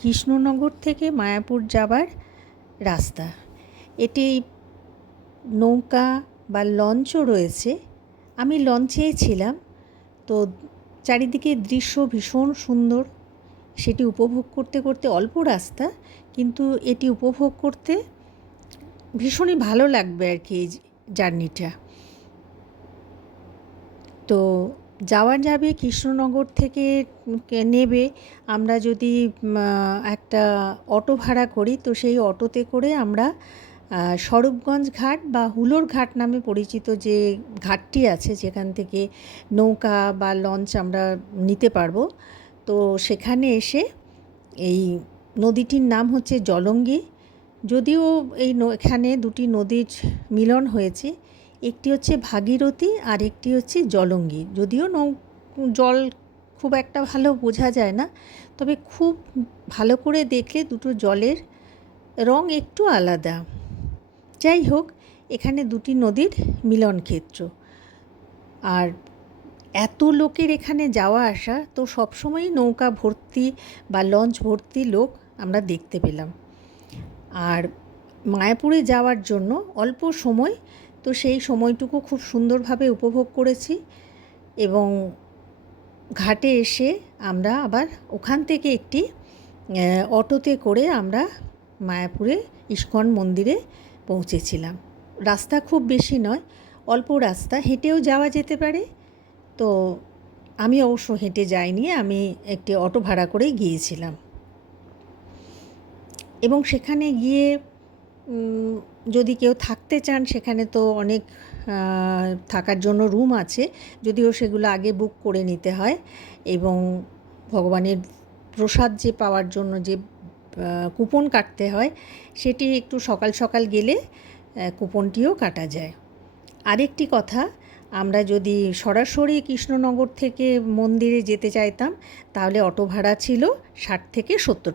কৃষ্ণনগর থেকে মায়াপুর যাবার রাস্তা। এটি নৌকা বা লঞ্চও রয়েছে। আমি লঞ্চেই ছিলাম। তো চারিদিকে দৃশ্য ভীষণ সুন্দর। সেটি উপভোগ করতে করতে অল্প রাস্তা, কিন্তু এটি উপভোগ করতে ভীষণই ভালো লাগবে আর কি এই জার্নিটা। তো যাওয়া যাবে কৃষ্ণনগর থেকে নেবে আমরা যদি একটা অটো ভাড়া করি, তো সেই অটোতে করে আমরা স্বরূপগঞ্জ ঘাট বা হুলোর ঘাট নামে পরিচিত যে ঘাটটি আছে, যেখান থেকে নৌকা বা লঞ্চ আমরা নিতে পারবো, তো সেখানে এসে এই নদীটির নাম হচ্ছে জলঙ্গি। যদিও এখানে দুটি নদীর মিলন হয়েছে, একটি হচ্ছে ভাগীরথী আর একটি হচ্ছে জলঙ্গি। যদিও জল খুব একটা ভালো বোঝা যায় না, তবে খুব ভালো করে দেখলে দুটো জলের রং একটু আলাদা। যাই হোক, এখানে দুটি নদীর মিলন ক্ষেত্র। আর এত লোকের এখানে যাওয়া আসা, তো সবসময়ই নৌকা ভর্তি বা লঞ্চ ভর্তি লোক আমরা দেখতে পেলাম। আর মায়াপুরে যাওয়ার জন্য অল্প সময়, তো সেই সময়টুকু খুব সুন্দরভাবে উপভোগ করেছি। এবং ঘাটে এসে আমরা আবার ওখান থেকে একটি অটোতে করে আমরা মায়াপুরে ইস্কন মন্দিরে পৌঁছেছিলাম। রাস্তা খুব বেশি নয়, অল্প রাস্তা, হেঁটেও যাওয়া যেতে পারে। তো আমি অবশ্য হেঁটে যাইনি, আমি একটি অটো ভাড়া করেই গিয়েছিলাম। এবং সেখানে গিয়ে যদি কেউ থাকতে চান, সেখানে তো অনেক থাকার জন্য রুম আছে, যদিও সেগুলো আগে বুক করে নিতে হয়। এবং ভগবানের প্রসাদ যে পাওয়ার জন্য যে কুপন কাটতে হয়, সেটি একটু সকাল সকাল গেলে কুপনটিও কাটা যায়। আরেকটি কথা, আমরা যদি সরাসরি কৃষ্ণনগর থেকে মন্দিরে যেতে চাইতাম, তাহলে অটো ভাড়া ছিল 60 থেকে 70